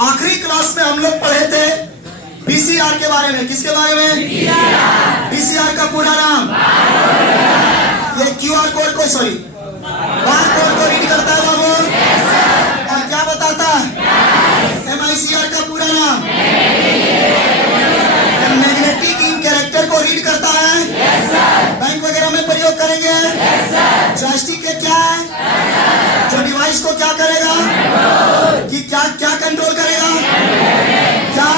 आखिरी क्लास में हम लोग पढ़े थे बीसीआर के बारे में। किसके बारे में? बीसीआर का पूरा नाम, ये क्यूआर कोड को, सॉरी बार कोड को रीड करता है बाबू, और क्या बताता है? एमआईसीआर का पूरा नाम, मैग्नेटिक इंक कैरेक्टर को रीड करता है। बैंक वगैरह में प्रयोग करेंगे। जॉयस्टिक के क्या है? जो डिवाइस को क्या करेगा कि क्या क्या कंट्रोल करेगा? क्या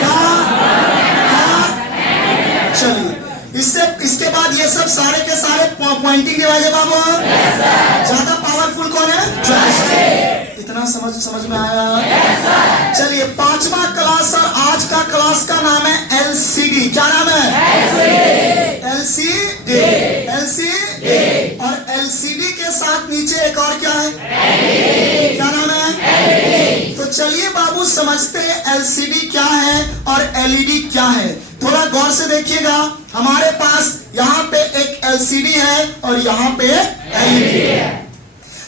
क्या क्या? चलिए, इसके बाद ये सब सारे के सारे पॉइंटिंग डिवाइस है बाबू। ज्यादा पावरफुल कौन है? जॉयस्टिक। इतना समझ में आया? चलिए, पांचवा क्लास और आज का क्लास का नाम है एलसीडी। क्या नाम है? एलसीडी। एलसीडी और एलसीडी के साथ नीचे एक और क्या है? क्या नाम है? तो चलिए बाबू समझते हैं एलसीडी क्या है और एलईडी क्या है। थोड़ा गौर से देखिएगा, हमारे पास यहाँ पे एक एलसीडी है और यहाँ पे एलईडी है।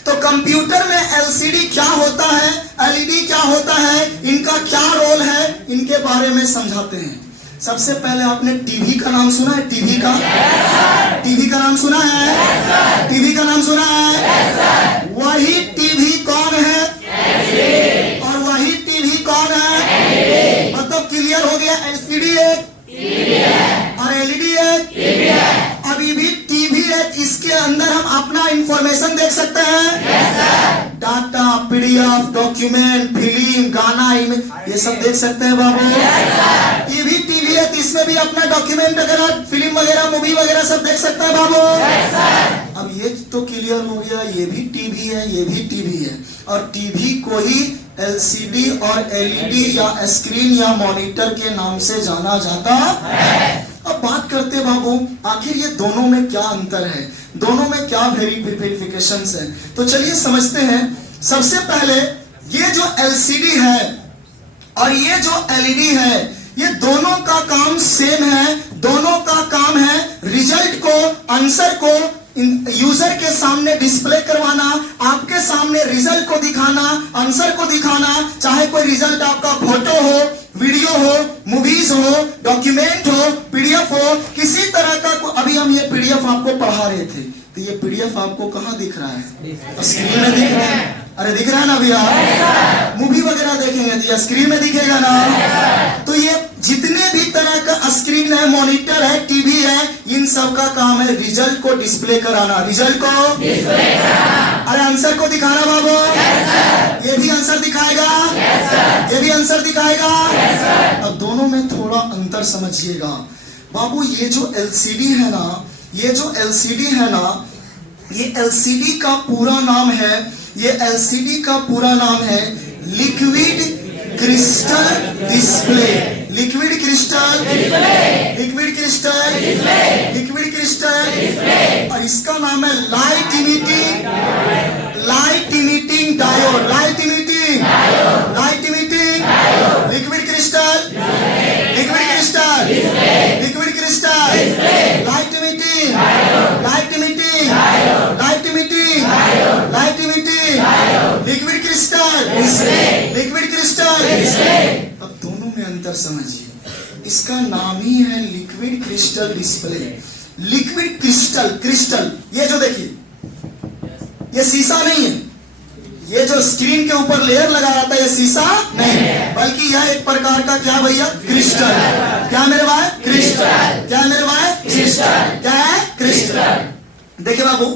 तो कंप्यूटर में एलसीडी क्या होता है, एलईडी क्या होता है, इनका क्या रोल है, इनके बारे में समझाते हैं। सबसे पहले आपने टीवी का नाम सुना है? टीवी का टीवी का नाम सुना है? टीवी का नाम सुना है? वही टीवी कौन है और वही टीवी कौन है? मतलब क्लियर हो गया, एलसीडी एक और एलईडी एक। अभी भी टीवी है, इसके अंदर हम अपना इंफॉर्मेशन देख सकते हैं। डाटा, पीडीएफ, डॉक्यूमेंट, फिल्म, गाना, इमेज, ये सब देख सकते हैं बाबू। ये भी टीवी है, इसमें भी अपना डॉक्यूमेंट वगैरह, फिल्म वगैरह, मूवी वगैरह सब देख सकता है बाबू। अब ये तो क्लियर हो गया, ये भी टीवी है, ये भी टीवी है, और टीवी को ही एलसीडी और एलईडी या स्क्रीन या मॉनिटर के नाम से जाना जाता है। अब बात करते बाबू, आखिर ये दोनों में क्या अंतर है, दोनों में क्या वेरिफिकेशंस है। तो चलिए समझते हैं। सबसे पहले ये जो एलसीडी है और ये जो एलईडी है, ये दोनों का काम सेम है। दोनों का काम है रिजल्ट को, आंसर को यूजर के सामने डिस्प्ले करवाना, आपके सामने रिजल्ट को दिखाना, आंसर को दिखाना। चाहे कोई रिजल्ट आपका फोटो हो, वीडियो हो, मूवीज हो, डॉक्यूमेंट हो, पीडीएफ हो, किसी तरह का। अभी हम ये पीडीएफ आपको पढ़ा रहे थे, तो ये पीडीएफ आपको कहाँ दिख रहा है? स्क्रीन में दिख रहा है। अरे दिख रहा है ना भैया? मूवी वगैरह देखेंगे तो ये स्क्रीन में दिखेगा ना। तो ये जितने भी तरह का स्क्रीन है, मॉनिटर है, टीवी है, इन सब का काम है रिजल्ट को डिस्प्ले कराना। रिजल्ट को डिस्प्ले कराना। अरे आंसर को दिखाना बाबू। ये भी आंसर दिखाएगा, ये भी आंसर दिखाएगा। अब दोनों में थोड़ा अंतर समझिएगा बाबू। ये जो एलसीडी है ना, ये जो एलसीडी है ना, ये एलसीडी का पूरा नाम है, ये एलसीडी का पूरा नाम है liquid crystal display. Liquid crystal display, liquid crystal display, liquid crystal display. और इसका नाम है light emitting diode. Light emitting liquid crystal, liquid crystal, liquid crystal, light emitting, light emitting, light emitting, light emitting, liquid crystal, liquid crystal. अब दोनों में अंतर समझिए। इसका नाम ही है liquid crystal display. Liquid crystal, crystal ये जो देखिए, ये शीशा नहीं है। ये जो स्क्रीन के ऊपर लेयर लगा रहता है, ये शीशा नहीं है, बल्कि यह एक प्रकार का क्या भैया? क्रिस्टल। क्या मेरे भाई? क्रिस्टल। क्या मेरे भाई? क्रिस्टल। क्या है? क्रिस्टल। देखिए बाबू,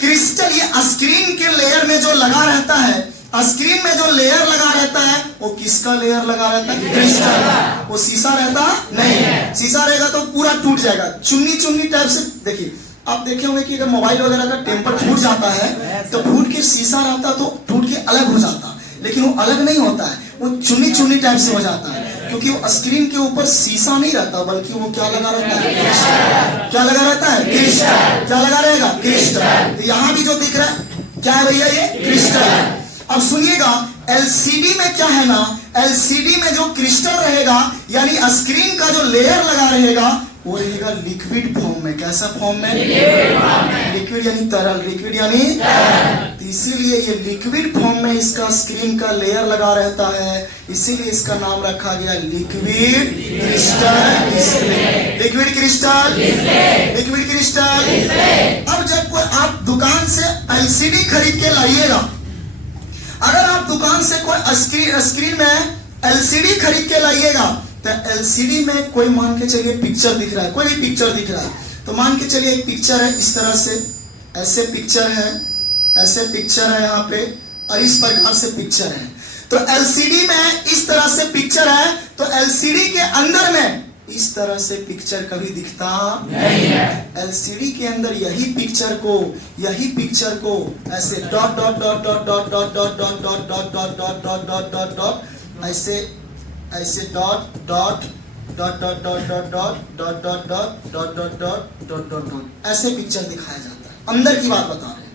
क्रिस्टल ये स्क्रीन के लेयर में जो लगा रहता है, स्क्रीन में जो लेयर लगा रहता है, वो किसका लेयर लगा रहता है? क्रिस्टल। वो शीशा रहता नहीं है। शीशा रहेगा तो पूरा टूट जाएगा, चुन्नी चुन्नी टाइप से। देखिए, आप देखे होंगे कि अगर मोबाइल वगैरह का टेम्पर फूट जाता है तो फूट के शीशा रहता तो टूट के अलग हो जाता, लेकिन वो अलग नहीं होता है, वो चुन्नी चुन्नी टाइप से हो जाता है, क्योंकि वो स्क्रीन के ऊपर शीशा नहीं रहता, बल्कि वो क्या लगा रहता है? क्रिस्टल। क्या लगा रहता है? क्रिस्टल। क्या लगा रहेगा? क्रिस्टल। तो यहाँ भी जो दिख रहा है क्या है भैया? ये क्रिस्टल। अब सुनिएगा, एलसीडी में क्या है ना, एलसीडी में जो क्रिस्टल रहेगा, यानी स्क्रीन का जो लेयर लगा रहेगा, वो रहेगा लिक्विड फॉर्म में। कैसा फॉर्म में? लिक्विड यानी तरल, लिक्विड यानी तो इसीलिए ये लिक्विड फॉर्म में इसका स्क्रीन का लेयर लगा रहता है, इसीलिए इसका नाम रखा गया liquid crystal display. Liquid crystal, liquid crystal. अब जब कोई आप दुकान से एलसीडी खरीद के लाइएगा, अगर आप दुकान से कोई स्क्रीन में एलसीडी खरीद के लाइएगा तो एलसीडी में कोई मान के चलिए पिक्चर दिख रहा है, कोई भी पिक्चर दिख रहा है, तो मान के चलिए एक पिक्चर है इस तरह से, ऐसे पिक्चर है, ऐसे पिक्चर है यहाँ पे, और इस प्रकार से पिक्चर है। तो एलसीडी में इस तरह से पिक्चर है, तो एलसीडी के अंदर में इस तरह से पिक्चर कभी दिखता नहीं है। एलसीडी के अंदर यही पिक्चर को ऐसे dot dot dot dot dot dot dot dot dot dot dot dot dot dot dot dot ऐसे ऐसे dot dot dot dot dot dot dot dot dot dot dot dot dot dot dot dot ऐसे picture दिखाया जाता है। अंदर की बात बता रहे हैं।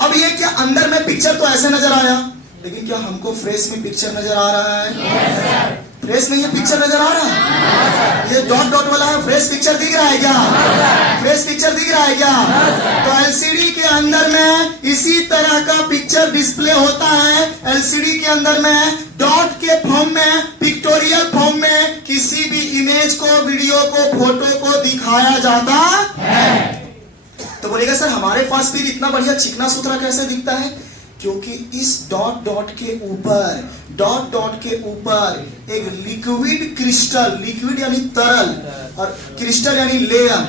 अब ये क्या अंदर में पिक्चर तो ऐसे नजर आया, लेकिन क्या हमको फ्रेश में पिक्चर नजर आ रहा है? फ्रेश में ये पिक्चर नजर आ रहा है? ये डॉट डॉट वाला है, फ्रेश पिक्चर दिख रहा है क्या? फ्रेश पिक्चर दिख रहा है क्या? तो एलसीडी के अंदर में इसी तरह का पिक्चर डिस्प्ले होता है। एलसीडी के अंदर में डॉट के फॉर्म में, पिक्टोरियल फॉर्म में किसी भी इमेज को, वीडियो को, फोटो को दिखाया जाता है। तो बोलेगा सर हमारे पास भी इतना बढ़िया चिकना सुथरा कैसे दिखता है? क्योंकि इस डॉट डॉट के ऊपर एक लिक्विड क्रिस्टल, लिक्विड यानी तरल और क्रिस्टल यानी लेयर,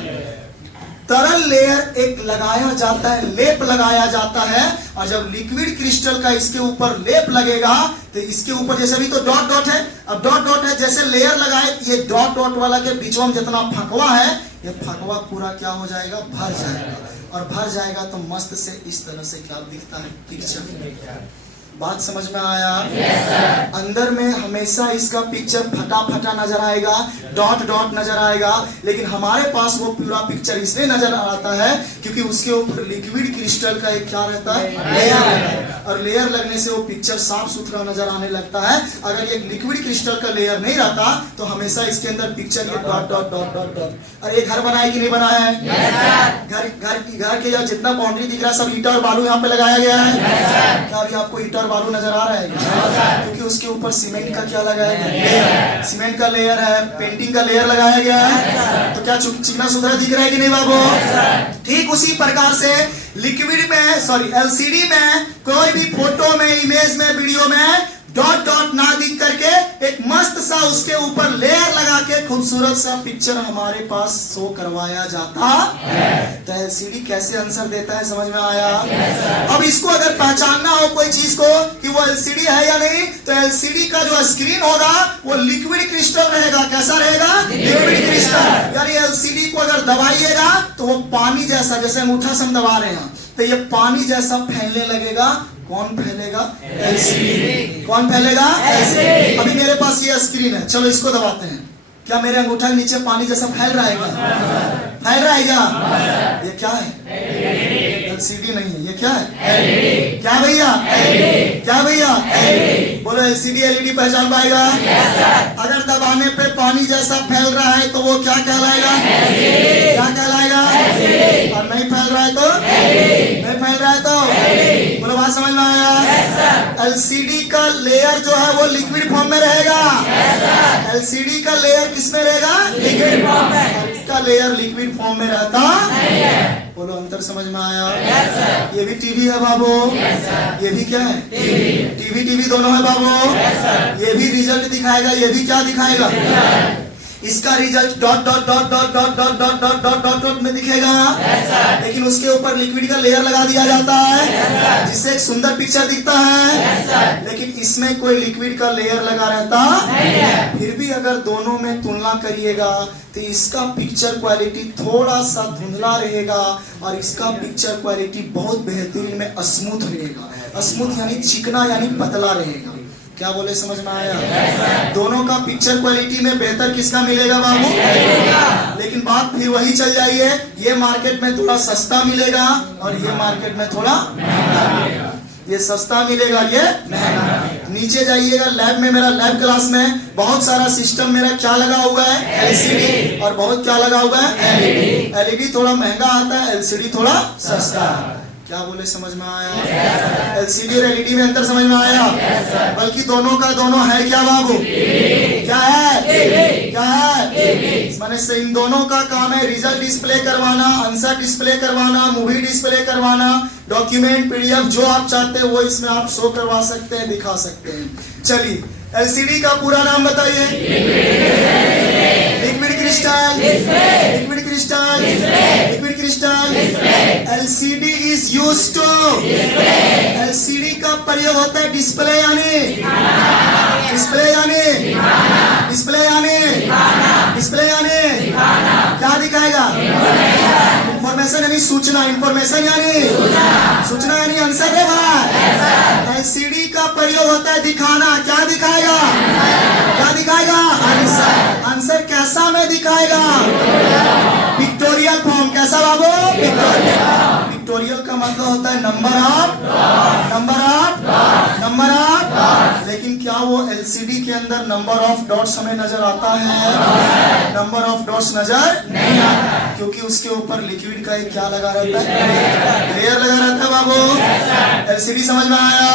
तरल लेयर एक लगाया जाता है, लेप लगाया जाता है। और जब लिक्विड क्रिस्टल का इसके ऊपर लेप लगेगा तो इसके ऊपर, जैसे भी तो डॉट डॉट है, अब डॉट डॉट है, जैसे लेयर लगाए, ये डॉट डॉट वाला के बीच में जितना फकवा है, ये फकवा पूरा क्या हो जाएगा? भर जाएगा। और भर जाएगा तो मस्त से इस तरह से क्या दिखता है? पिक्चर। बात समझ में आया? yes, अंदर में हमेशा इसका पिक्चर फटा फटा नजर आएगा, डॉट डॉट नजर आएगा, लेकिन हमारे पास वो पूरा पिक्चर इसलिए नजर आता है क्योंकि उसके ऊपर लिक्विड क्रिस्टल का एक क्या रहता है? लेयर रहता है। और लेयर लगने से वो पिक्चर साफ सुथरा नजर आने लगता है। अगर ये लिक्विड क्रिस्टल का लेयर नहीं रहता तो हमेशा इसके अंदर पिक्चर ये dot dot dot dot dot. और ये घर बनाया कि नहीं बनाया है? yes, घर के जितना बाउंड्री दिख रहा है सब ईटा और बालू यहाँ पे लगाया गया है। yes, क्या अभी आपको ईटा बालू नजर आ रहा है? क्योंकि उसके ऊपर सीमेंट का क्या लगाया गया? सीमेंट का लेयर है, पेंटिंग का लेयर लगाया गया है। तो क्या चिकना सुथरा दिख रहा है कि नहीं बाबू? ठीक उसी प्रकार से लिक्विड में, सॉरी एलसीडी में कोई भी फोटो में, इमेज में, वीडियो में डॉट डॉट ना दिख करके एक मस्त सा उसके ऊपर लेयर लगा के खूबसूरत सा पिक्चर हमारे पास शो करवाया जाता है। तो एलसीडी कैसे आंसर देता है, समझ में आया? अब इसको अगर पहचानना हो कोई चीज को कि वो एलसीडी है या नहीं, तो एलसीडी का जो स्क्रीन होगा वो लिक्विड क्रिस्टल रहेगा। कैसा रहेगा? Liquid crystal. यानी एलसीडी को अगर दबाइएगा तो वो पानी जैसा, जैसे अंगूठा से हम दबा रहे हैं तो ये पानी जैसा फैलने लगेगा। कौन फैलेगा? एलसीडी। कौन फैलेगा? एलसीडी। अभी मेरे पास ये स्क्रीन है, चलो इसको दबाते हैं, क्या मेरे अंगूठा के नीचे पानी जैसा फैल रहा है क्या? फैल रहा है क्या? ये क्या है? एलसीडी नहीं है, ये क्या है? क्या भैया? क्या भैया? बोलो एलसीडी एलईडी पहचान पाएगा? अगर दबाने पे पानी जैसा फैल रहा है तो वो क्या कहलाएगा? क्या कहलाएगा? और नहीं फैल रहा है तो? नहीं फैल रहा है तो? बोलो बात समझ में आया? एलसीडी का लेयर जो है वो लिक्विड फॉर्म में रहेगा। एलसीडी का लेयर किसमें रहेगा? लिक्विड फॉर्म में। इसका लेयर लिक्विड फॉर्म में रहता है। बोलो अंतर समझ में आया? ये भी टीवी है बाबू। ये भी क्या है? टीवी दोनों है बाबू। ये भी रिजल्ट दिखाएगा, ये भी क्या दिखाएगा? इसका result dot dot dot dot dot dot dot dot dot dot dot में दिखेगा। लेकिन उसके ऊपर लिक्विड का लेयर लगा दिया जाता है जिससे एक सुंदर पिक्चर दिखता है। लेकिन इसमें कोई लिक्विड का लेयर लगा रहता है। फिर भी अगर दोनों में तुलना करिएगा तो इसका पिक्चर क्वालिटी थोड़ा सा धुंधला रहेगा और इसका पिक्चर क्वालिटी बहुत बेहतरीन में स्मूथ रहेगा। स्मूथ यानी चिकना यानी पतला रहेगा। क्या बोले, समझ में आया? दोनों का पिक्चर क्वालिटी में बेहतर किसका मिलेगा बाबू? लेकिन बात फिर वही चल जाइए, ये मार्केट में थोड़ा सस्ता मिलेगा और ये मार्केट में थोड़ा महंगा मिलेगा। ये सस्ता मिलेगा, ये महंगा। नीचे जाइएगा लैब में, मेरा लैब क्लास में बहुत सारा सिस्टम मेरा क्या लगा हुआ है, एलसीडी, और बहुत क्या लगा हुआ है, एलईडी। एलईडी थोड़ा महंगा आता है, एलसीडी थोड़ा सस्ता। क्या बोले, समझ में आया? एलसीडी और एलईडी में अंतर समझ में आया? बल्कि दोनों का दोनों है क्या बाबू? क्या है? क्या है? माने से इन दोनों का काम है रिजल्ट डिस्प्ले करवाना, आंसर डिस्प्ले करवाना, मूवी डिस्प्ले करवाना, डॉक्यूमेंट, पीडीएफ जो आप चाहते हैं वो इसमें आप शो करवा सकते हैं, दिखा सकते हैं। चलिए, एलसीडी का पूरा नाम बताइए। Liquid crystal, liquid crystal, liquid crystal. LCD is used to, LCD का प्रयोग होता है डिस्प्ले यानी, डिस्प्ले यानी, डिस्प्ले यानी, डिस्प्ले यानी क्या दिखाएगा? इंफॉर्मेशन यानी सूचना, इंफॉर्मेशन यानी सूचना यानी आंसर है भाई। एलसीडी का प्रयोग होता है दिखाना, क्या दिखाएगा? क्या दिखाएगा? आंसर। आंसर कैसा में दिखाएगा? Pictorial form. कैसा बाबू? पिक्टोरियल। पिक्टोरियल का मतलब होता है number of, number of, number of. लेकिन क्या वो एलसीडी के अंदर नंबर ऑफ डॉट्स हमें नजर आता है? नंबर ऑफ डॉट्स नजर नहीं आता, क्योंकि उसके ऊपर लिक्विड का एक क्या लगा रहता है? लेयर लगा रहता है बाबू। एलसीडी समझ में आया?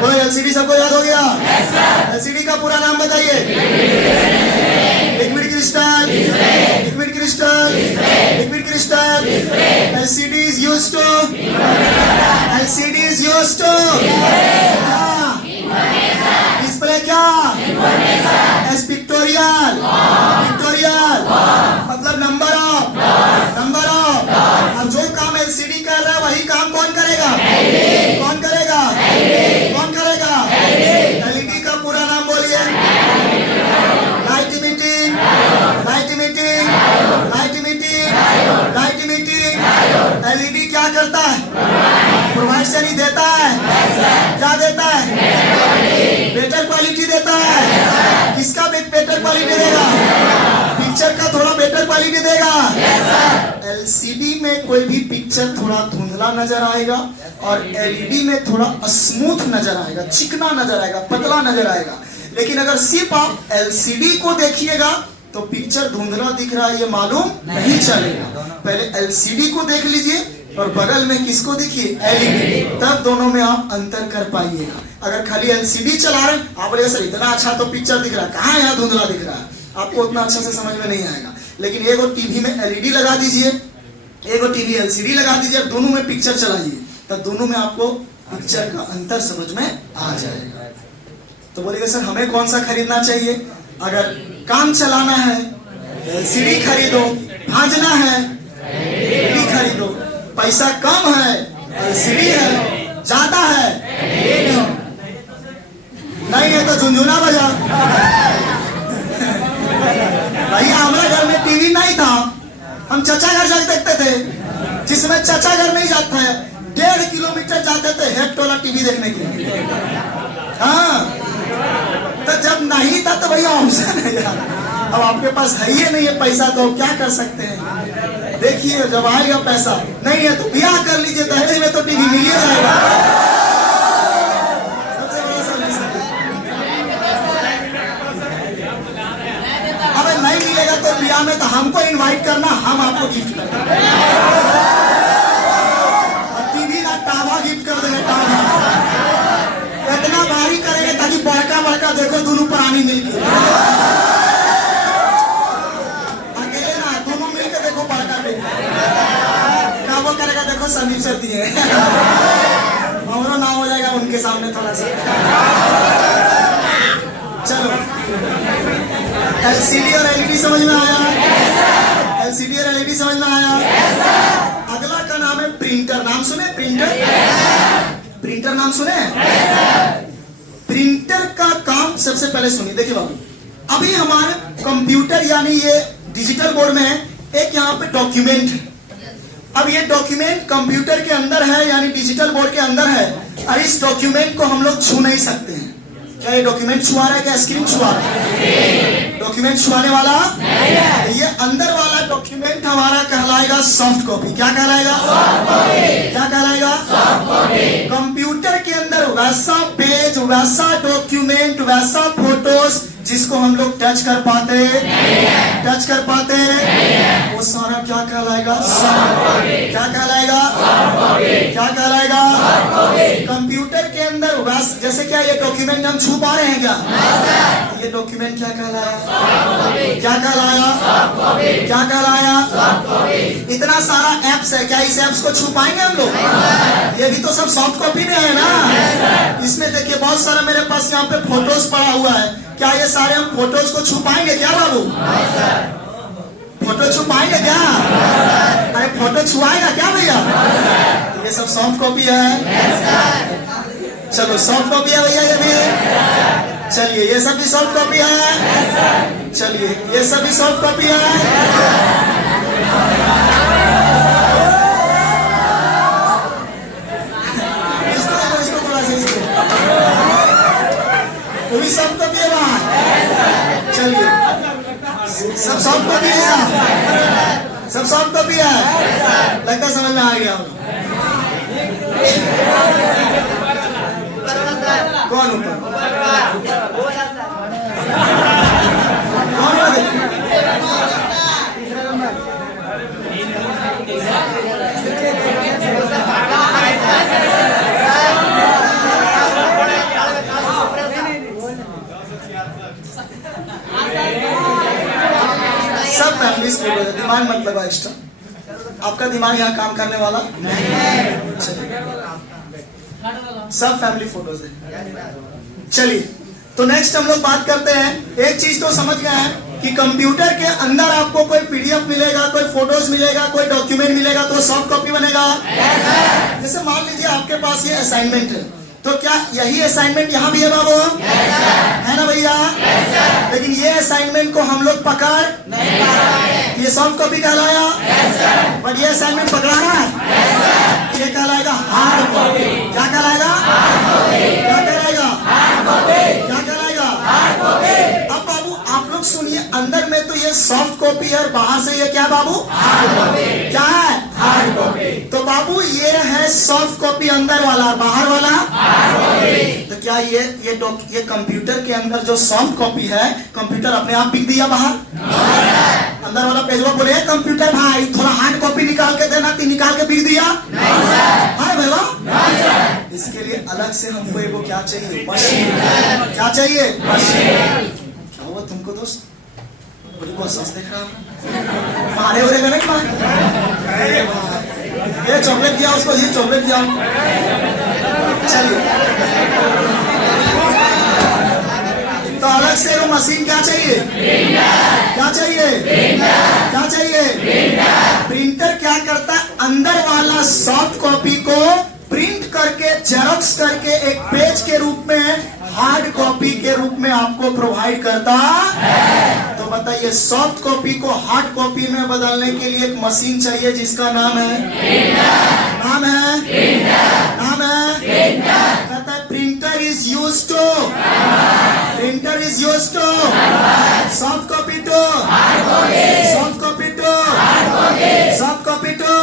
बोलो, एलसीडी सबको याद हो गया? एलसीडी का पूरा नाम बताइए। Liquid crystal, liquid crystal, liquid crystal. LCD is used to, LCD is used to display क्या? एस पिक्टोरियल, पिक्टोरियल मतलब नंबर ऑफ, नंबर ऑफ। अब जो काम एलसीडी कर रहा है वही काम कौन करेगा? कौन करेगा? कौन करेगा? एलईडी का पूरा नाम बोलिए। Light emitting, light emitting, light emitting, light emitting. LED क्या करता है? प्रोवाइड से नहीं देता है। क्या देता है? बेटर क्वालिटी देता है। किसका बेटर क्वालिटी देगा? पिक्चर का थोड़ा बेटर क्वालिटी देगा। एलसीडी में कोई भी पिक्चर थोड़ा धुंधला नजर आएगा और एलईडी में थोड़ा स्मूथ नजर आएगा, चिकना नजर आएगा, पतला नजर आएगा। लेकिन अगर सिर्फ आप एलसीडी को देखिएगा तो पिक्चर धुंधला दिख रहा है ये मालूम नहीं चलेगा। पहले एलसीडी को देख लीजिए और बगल में किसको देखिए? एलईडी, तब दोनों में आप अंतर कर पाइएगा। अगर खाली एलसीडी चला रहे आप बोलेगा सर इतना अच्छा तो पिक्चर दिख रहा है, कहाँ यहाँ धुंधला दिख रहा है, आपको उतना अच्छा से समझ में नहीं आएगा। लेकिन एगो टीवी में एलईडी लगा दीजिए, एगो टीवी एलसीडी लगा दीजिए, दोनों में पिक्चर चलाइए, तब दोनों में आपको पिक्चर का अंतर समझ में आ जाएगा। तो बोलेगा सर हमें कौन सा खरीदना चाहिए? अगर काम चलाना है एलसीडी खरीदो, भाजना है एलईडी खरीदो, पैसा कम है एलसीडी है, ज्यादा है नहीं है तो झुंझुना बजा। भैया हमारे घर में टीवी नहीं था, हम चचा घर जाके देखते थे, जिसमें चचा घर नहीं जाता है 1.5 किलोमीटर जाते थे हेड टोला टीवी देखने के लिए। हाँ, तो जब नहीं था तो भैया ऑप्शन है यार, अब आपके पास है ही नहीं है पैसा तो क्या कर सकते हैं। देखिए जब आएगा पैसा, नहीं है तो ब्याह कर लीजिए, दहेज में तो टीवी मिल जाएगा। सबसे बड़ा सॉल्यूशन। अबे नहीं मिलेगा तो ब्याह में तो हमको इनवाइट करना, हम आपको गिफ्ट करना, टीवी ना टावा गिफ्ट कर देंगे। टावा इतना भारी करेंगे ताकि बड़का बड़का देखो दोनों प्राणी मिलकर, अकेले ना दोनों मिलकर देखो बड़का क्या वो करेगा। देखो संदीप सर दिए हमारा नाम हो जाएगा उनके सामने थोड़ा सा। चलो, एलसीडी और एलईडी समझ में आया? एलसीडी और एलईडी समझ में आया? अगला का नाम है प्रिंटर। नाम सुने? प्रिंटर, प्रिंटर नाम सुने? प्रिंटर का काम सबसे पहले सुनिए। देखिए बाबू, अभी हमारे कंप्यूटर यानी ये डिजिटल बोर्ड में है, एक यहाँ पे डॉक्यूमेंट है। अब ये डॉक्यूमेंट कंप्यूटर के अंदर है यानी डिजिटल बोर्ड के अंदर है, और इस डॉक्यूमेंट को हम लोग छू नहीं सकते हैं। क्या ये डॉक्यूमेंट छुआ रहा है? क्या स्क्रीन छुआ रहा है? डॉक्यूमेंट छुआने वाला ये अंदर वाला डॉक्यूमेंट हमारा कहलाएगा सॉफ्ट कॉपी। क्या कहलाएगा? क्या कहलाएगा? कंप्यूटर के अंदर होगा सब पेज वैसा डॉक्यूमेंट, वैसा फोटोज जिसको हम लोग टच कर पाते वो सारा क्या कहलाएगा? क्या कहलाएगा? क्या कहलाएगा? कंप्यूटर के अंदर वैसे, जैसे क्या ये डॉक्यूमेंट हम छू पा रहे हैं क्या? ये डॉक्यूमेंट क्या कहलाया? क्या कहलाया? क्या कहलाया? इतना सारा एप्स है, क्या इस एप्स को छू पाएंगे हम लोग? ये भी तो सब सॉफ्ट कॉपी में है ना। इसमें देखिए बहुत सारा मेरे पास यहाँ पे फोटोज पड़ा हुआ है, क्या ये सारे हम फोटोज को छू पाएंगे क्या बाबू? फोटो छू पाएंगे क्या? अरे फोटो छुआएगा क्या भैया? ये सब सॉफ्ट कॉपी है। चलो सॉफ्ट कॉपी है भैया ये भी। चलिए ये सब भी सॉफ्ट कॉपी है। चलिए ये सब भी सॉफ्ट कॉपी है। इसको थोड़ा सा इसको वो भी सॉफ्ट कॉपी है वहां। चलिए सब सॉफ्ट कॉपी है, सब सॉफ्ट कॉपी है। लगता समझ में आ गया। कौन ऊपर? कौन सब फैमिली फोटो है। दिमाग मत लगा एक्स्ट्रा, आपका दिमाग यहाँ काम करने वाला नहीं। सब फैमिली फोटोज है। चलिए तो नेक्स्ट हम लोग बात करते हैं। एक चीज तो समझ गए हैं कि कंप्यूटर के अंदर आपको कोई पीडीएफ मिलेगा, कोई फोटोज मिलेगा, कोई डॉक्यूमेंट मिलेगा तो सॉफ्ट कॉपी बनेगा। जैसे मान लीजिए आपके पास ये असाइनमेंट है, तो क्या यही असाइनमेंट यहाँ भी है बाबू? है ना भैया? लेकिन ये असाइनमेंट को हम लोग पकड़ नहीं पा रहे हैं, ये सॉफ्ट कॉपी कहलाया। बट ये असाइनमेंट पकड़ा रहा है, ये कहलाएगा हार्ड कॉपी। क्या कहलाएगा? क्या कहलाएगा? क्या कहलाएगा? अब बाबू आप लोग सुनिए, अंदर में तो ये सॉफ्ट कॉपी है और बाहर से ये क्या बाबू? Hard copy. क्या है? Hard copy. तो बाबू ये है सॉफ्ट कॉपी अंदर वाला, बाहर वाला हार्ड कॉपी। तो क्या ये कंप्यूटर के अंदर जो सॉफ्ट कॉपी है, कंप्यूटर अपने आप बिक दिया बाहर? अंदर वाला पेजवा बोले कंप्यूटर भाई थोड़ा हार्ड कॉपी निकाल के देना, निकाल के बिक दिया? हाँ भैया। इसके लिए अलग से हमको एगो क्या चाहिए? मशीन। क्या चाहिए? मशीन। क्या हुआ तुमको दोस्त? बड़ी बहुत सांस देख रहा मारे हो रहे ये चॉकलेट दिया उसको, ये चॉकलेट दिया। चलिए तो अलग से वो मशीन क्या चाहिए? क्या चाहिए? क्या चाहिए? प्रिंटर क्या करता है? अंदर वाला सॉफ्ट कॉपी को प्रिंट करके, जेरॉक्स करके एक पेज के रूप में, हार्ड कॉपी के रूप में आपको प्रोवाइड करता है। तो बताइए सॉफ्ट कॉपी को हार्ड कॉपी में बदलने के लिए एक मशीन चाहिए जिसका नाम है नाम है नाम है कहता है printer is use to soft copy to soft copy to soft copy to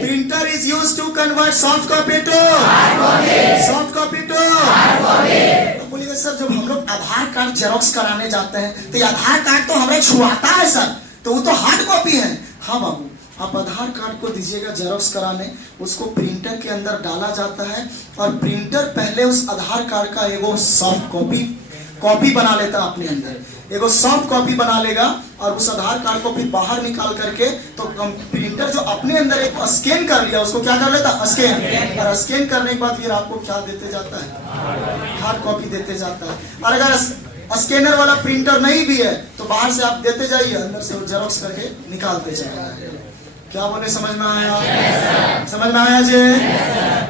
printer is use to convert soft copy to soft copy to. बोलिए सर जब हम लोग आधार कार्ड जेरॉक्स कराने जाते हैं तो ये आधार कार्ड तो हमें छुआता है सर, तो वो तो हार्ड कॉपी है। हाँ बाबू, आप आधार कार्ड को दीजिएगा जेरॉक्स कराने, उसको प्रिंटर के अंदर डाला जाता है और प्रिंटर पहले उस आधार कार्ड का एगो सॉफ्ट कॉपी बना लेता है अपने अंदर, एगो सॉफ्ट कॉपी बना लेगा और उस आधार कार्ड को फिर बाहर निकाल करके तो प्रिंटर जो अपने अंदर एक स्कैन कर लिया उसको क्या कर लेता? स्कैन। और स्कैन करने के बाद फिर आपको क्या देते जाता है? हार्ड कॉपी देते जाता है। और अगर स्कैनर वाला प्रिंटर नहीं भी है तो बाहर से आप देते जाइए, अंदर से वो जेरॉक्स करके निकालते जाइए। क्या बोले? समझ में आया? समझ में आया जी?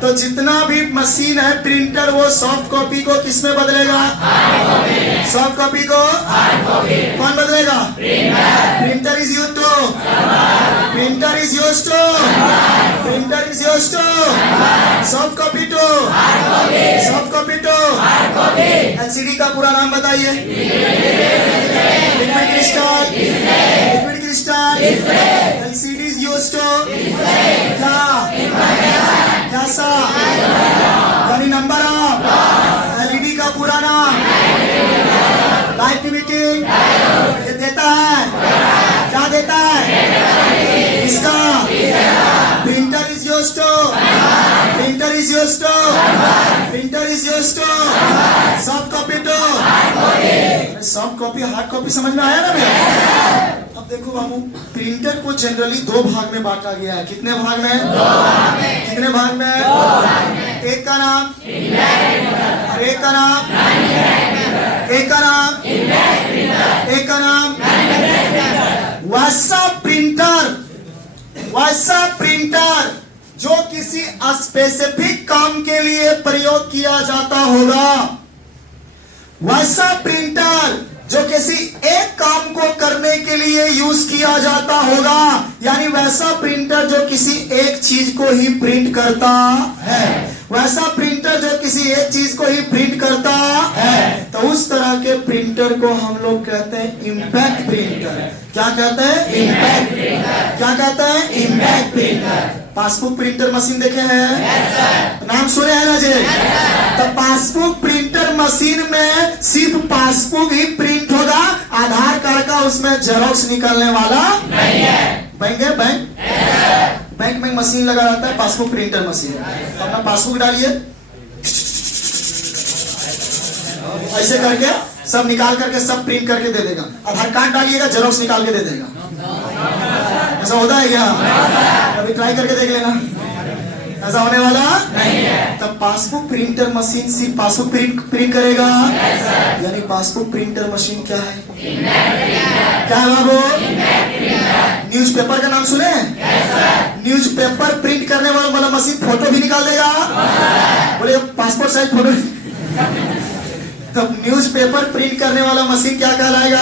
तो जितना भी मशीन है प्रिंटर, वो सॉफ्ट कॉपी को किसमें बदलेगा? सॉफ्ट कॉपी को कौन बदलेगा? Printer is use to printer is use to printer is use to soft copy to soft copy to. LCD का पूरा नाम बताइए? Liquid crystal. Liquid crystal. LCD is use to क्या? कैसा? यानी नंबर ऑफ लाइव की मीटिंग ये देता है, क्या देता है? इसका printer is your store, printer is your store, printer is your store. Soft copy तो सॉफ्ट कॉपी हार्ड कॉपी समझ में आया ना भैया? अब देखो बाबू, प्रिंटर को जनरली दो भाग में बांटा गया है। कितने भाग में? कितने भाग में? एक का नाम और एक का नाम, एक का नाम, एक का नाम वैसा प्रिंटर, वैसा प्रिंटर जो किसी स्पेसिफिक काम के लिए प्रयोग किया जाता होगा, वैसा प्रिंटर जो किसी एक काम को करने के लिए यूज किया जाता होगा, यानी वैसा प्रिंटर जो किसी एक चीज को ही प्रिंट करता है, वैसा प्रिंटर जो किसी एक चीज को ही प्रिंट करता है, तो उस तरह के प्रिंटर को हम लोग कहते हैं इम्पैक्ट प्रिंटर। क्या कहते हैं? Impact printer. क्या कहते हैं? Impact printer. Passbook printer machine देखे हैं? नाम सुने हैं ना जी? तो पासबुक प्रिंटर मशीन में सिर्फ पासबुक ही प्रिंट होगा, आधार कार्ड का उसमें जेरोक्स निकलने वाला नहीं है। बैंक है? बैंक में मशीन लगा रहता है, पासबुक प्रिंटर मशीन। अपना पासबुक डालिए, ऐसे करके सब निकाल करके सब प्रिंट करके दे देगा। आधार कार्ड डालिएगा, जेरोक्स निकाल के दे देगा। ऐसा होता है क्या? अभी ट्राई करके देख लेना, ऐसा होने वाला नहीं है। तब पासबुक प्रिंटर मशीन सिर्फ पासबुक प्रिंट करेगा, यानी पासबुक प्रिंटर मशीन क्या है? क्या है बाबू? न्यूज़पेपर का नाम सुने? न्यूज़पेपर प्रिंट करने वाला मशीन फोटो भी निकाल देगा, बोले पासपोर्ट साइज फोटो। तब न्यूज़पेपर प्रिंट करने वाला मशीन क्या कहलाएगा?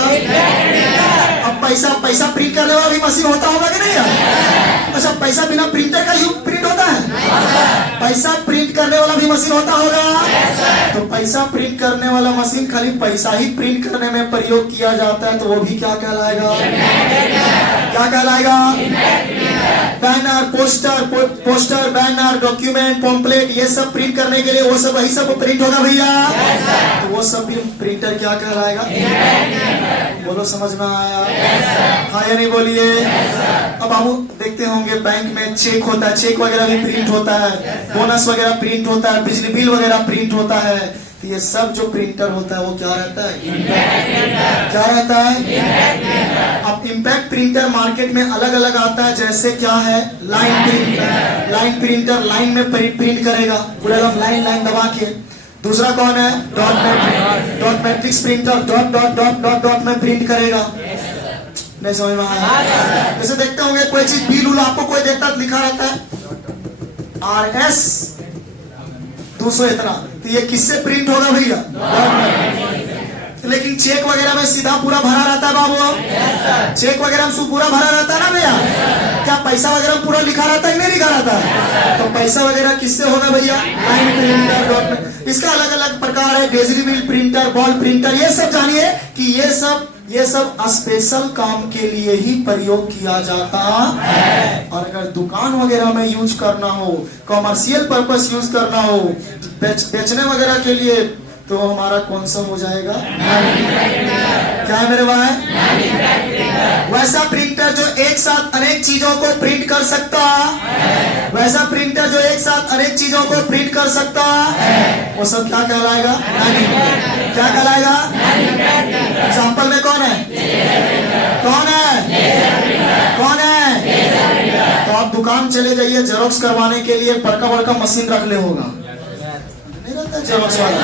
अब पैसा प्रिंट करने वाला भी मशीन होता होगा कि नहीं? अच्छा, पैसा बिना प्रिंटर का ही प्रिंट होता है? पैसा प्रिंट करने वाला भी मशीन होता होगा। तो पैसा प्रिंट करने वाला मशीन खाली पैसा ही प्रिंट करने में प्रयोग किया जाता है, तो वो भी क्या कहलाएगा? क्या कहलाएगा? Banner, poster, banner, document, pamphlet, ये सब प्रिंट करने के लिए वो सब वही सब प्रिंट होगा भैया। तो वो सब भी प्रिंटर क्या कहलाएगा? बोलो, समझ में आया? हाँ या नहीं बोलिए? अब बाबू देखते होंगे बैंक में चेक होता है, चेक वगैरह भी प्रिंट होता है, बोनस वगैरह प्रिंट होता है, बिजली बिल वगैरह प्रिंट होता है। तो ये सब जो प्रिंटर होता है वो क्या रहता है? इम्पैक्ट। क्या रहता है? अब इम्पैक्ट प्रिंटर मार्केट में अलग अलग आता है, जैसे क्या है? Line printer. Line printer line में प्रिंट करेगा, पूरा लाइन दबा के। दूसरा कौन है? डॉट मैट्रिक्स प्रिंटर, डॉट में प्रिंट करेगा। नहीं समझ में आया? जैसे देखते होंगे कोई चीज बिल आपको कोई देता, लिखा रहता है RS 200 इतना, तो ये किससे प्रिंट होगा भैया? लेकिन चेक वगैरह में सीधा पूरा भरा रहता है बाबू। चेक वगैरह में पूरा भरा रहता है ना भैया? क्या पैसा वगैरह पूरा लिखा रहता है कि नहीं लिखा रहता है? तो पैसा वगैरह किससे होगा भैया? लाइन प्रिंटर, डॉट में। इसका अलग अलग प्रकार है, बिजली बिल प्रिंटर, बॉल प्रिंटर। ये सब जानिए कि ये सब स्पेशल काम के लिए ही प्रयोग किया जाता है। और अगर दुकान वगैरह में यूज करना हो, कॉमर्शियल पर्पस यूज करना हो, बेचने वगैरह के लिए, तो हमारा कौन सा हो जाएगा? क्या है मेरे भाई? वैसा प्रिंटर जो एक साथ अनेक चीजों को प्रिंट कर सकता है, वैसा प्रिंटर जो एक साथ अनेक चीजों को प्रिंट कर सकता है, वो सब क्या कहलाएगा? क्या कहलाएगा? एग्जाम्पल में कौन है? कौन है? कौन है? तो आप दुकान चले जाइए, जेरोक्स करवाने के लिए बड़का मशीन रख ले होगा, नहीं रहता जेरोक्स वाला,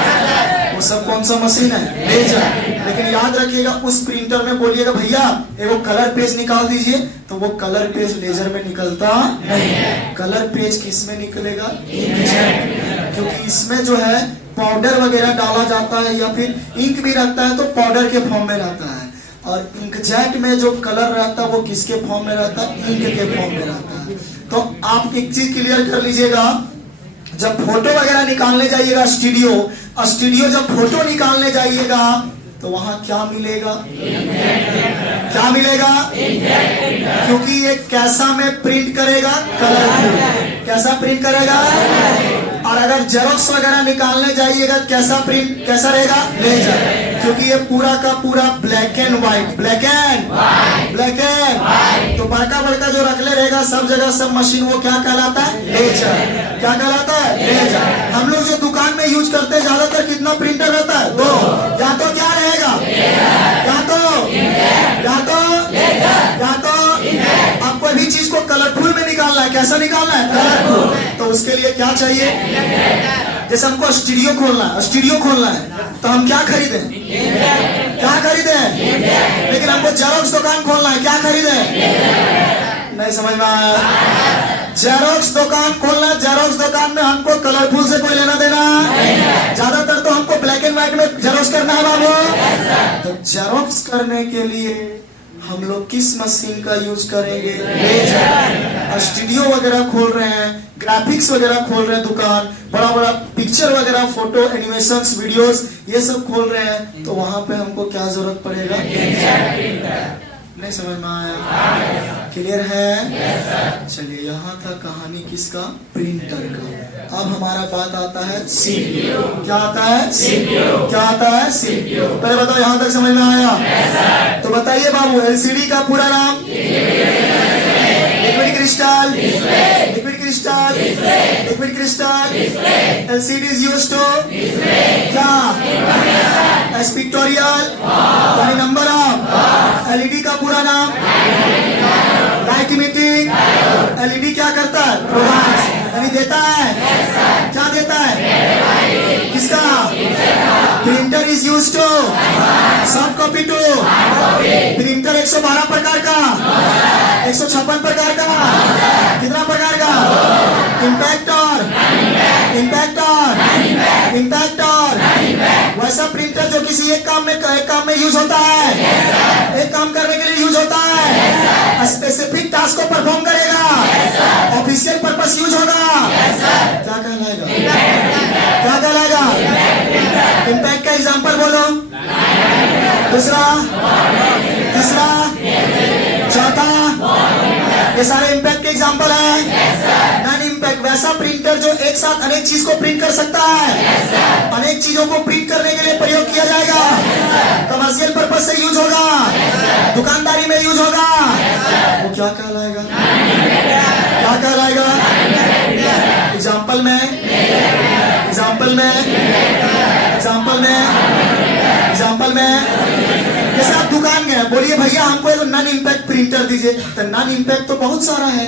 वो सब कौन सा मशीन है? लेजर। लेकिन याद रखिएगा, उस प्रिंटर में बोलिएगा भैया एगो कलर पेज निकाल दीजिए, तो वो कलर पेज लेजर में निकलता नहीं है। कलर पेज किस में निकलेगा? क्योंकि इसमें जो है पाउडर वगैरह डाला जाता है, या फिर इंक भी रहता है तो पाउडर के फॉर्म में रहता है। और इंकजेट में जो कलर रहता है वो किसके फॉर्म में रहता है? इंक के फॉर्म में रहता है। तो आप एक चीज क्लियर कर लीजिएगा, जब फोटो वगैरह निकालने जाइएगा स्टूडियो जब फोटो निकालने जाइएगा तो वहां क्या मिलेगा? क्या मिलेगा? क्योंकि ये कैसा में प्रिंट करेगा? कलर। कैसा प्रिंट करेगा? और अगर जेरोक्स वगैरह निकालने जाइएगा कैसा रहेगा? लेजर। क्योंकि ये पूरा का पूरा black and white, black and तो बड़का बड़का जो रखले रहेगा सब जगह सब मशीन, वो क्या कहलाता है? लेजर। क्या कहलाता है? लेजर। हम लोग जो दुकान में यूज करते हैं ज्यादातर कितना प्रिंटर रहता है? 2। या तो क्या रहेगा? या तो आप कोई भी चीज को कलरफुल में निकालना है। कैसा निकालना है? कलरफुल। तो उसके लिए क्या चाहिए? जैसे हमको स्टूडियो खोलना है तो हम क्या खरीदें? लेकिन हमको जेरोक्स दुकान खोलना है, क्या खरीदें? नहीं समझ में आया। जेरोक्स दुकान खोलना, जेरोक्स दुकान में हमको कलरफुल से कोई लेना देना, ज्यादातर तो हमको ब्लैक एंड व्हाइट में जेरोक्स करना है बाबू। तो जेरोक्स करने के लिए हम लोग किस मशीन का यूज करेंगे? लेजर। स्टूडियो वगैरह खोल रहे हैं, ग्राफिक्स वगैरह खोल रहे हैं, दुकान बड़ा बड़ा पिक्चर वगैरह, फोटो एनिमेशंस, वीडियोस ये सब खोल रहे हैं, तो वहां पे हमको क्या जरूरत पड़ेगा? नहीं समझ में आया? क्लियर है? चलिए यहाँ था कहानी किसका? प्रिंटर का। अब हमारा बात आता है सीपीयू। क्या आता है? क्या आता है? सीपीयू। पहले बताओ यहाँ तक समझ में आया? तो बताइए बाबू, एलसीडी का पूरा नाम? Liquid crystal. LCD is used to क्या? As pictorial यानी नंबर ऑफ। LED का पूरा नाम? Light emitting. LED क्या करता है? प्रोवाइड्स यानी देता है। क्या देता है? किसका? Printer is used to soft copy to. Printer 112 प्रकार का, 156 प्रकार का, कितना प्रकार का? इंपैक्टर वैसा प्रिंटर जो किसी एक काम में यूज होता है, एक काम करने के लिए यूज होता है, स्पेसिफिक टास्क को परफॉर्म करेगा, ऑफिशियल पर्पस यूज होगा। क्या कहलाएगा? इंपैक्ट का एग्जांपल बोलो। दूसरा, तीसरा, चौथा, ये सारे इंपैक्ट के एग्जांपल है। नॉन इंपैक्ट वैसा प्रिंटर जो एक साथ अनेक चीज को प्रिंट कर सकता है, अनेक चीजों को प्रिंट करने के लिए प्रयोग किया जाएगा, कमर्शियल पर्पस से यूज होगा, दुकानदारी में यूज होगा, वो क्या कहलाएगा? एग्जाम्पल में जैसे आप दुकान गए, बोलिए भैया हमको एक नॉन इंपैक्ट प्रिंटर दीजिए, तो नॉन इंपैक्ट तो बहुत सारा है,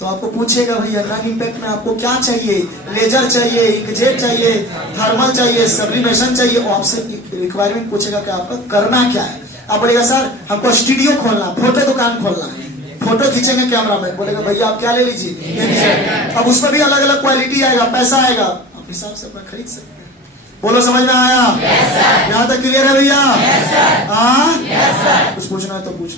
तो आपको पूछेगा भैया नॉन इंपैक्ट में आपको क्या चाहिए? लेजर चाहिए, इंकजेट चाहिए, थर्मल चाहिए, सब्लिमेशन चाहिए, आपसे रिक्वायरमेंट पूछेगा कि आपका करना क्या है। आप बोलेगा सर हमको स्टूडियो खोलना, फोटो दुकान खोलना है, फोटो खींचेंगे कैमरा में, बोलेगा भैया आप क्या ले लीजिए। अब उसमें भी अलग अलग क्वालिटी आएगा, पैसा आएगा, आप हिसाब से अपना खरीद सकते हैं। बोलो समझ में आया? यहाँ तक क्लियर है भैया? हाँ, कुछ पूछना है तो पूछ।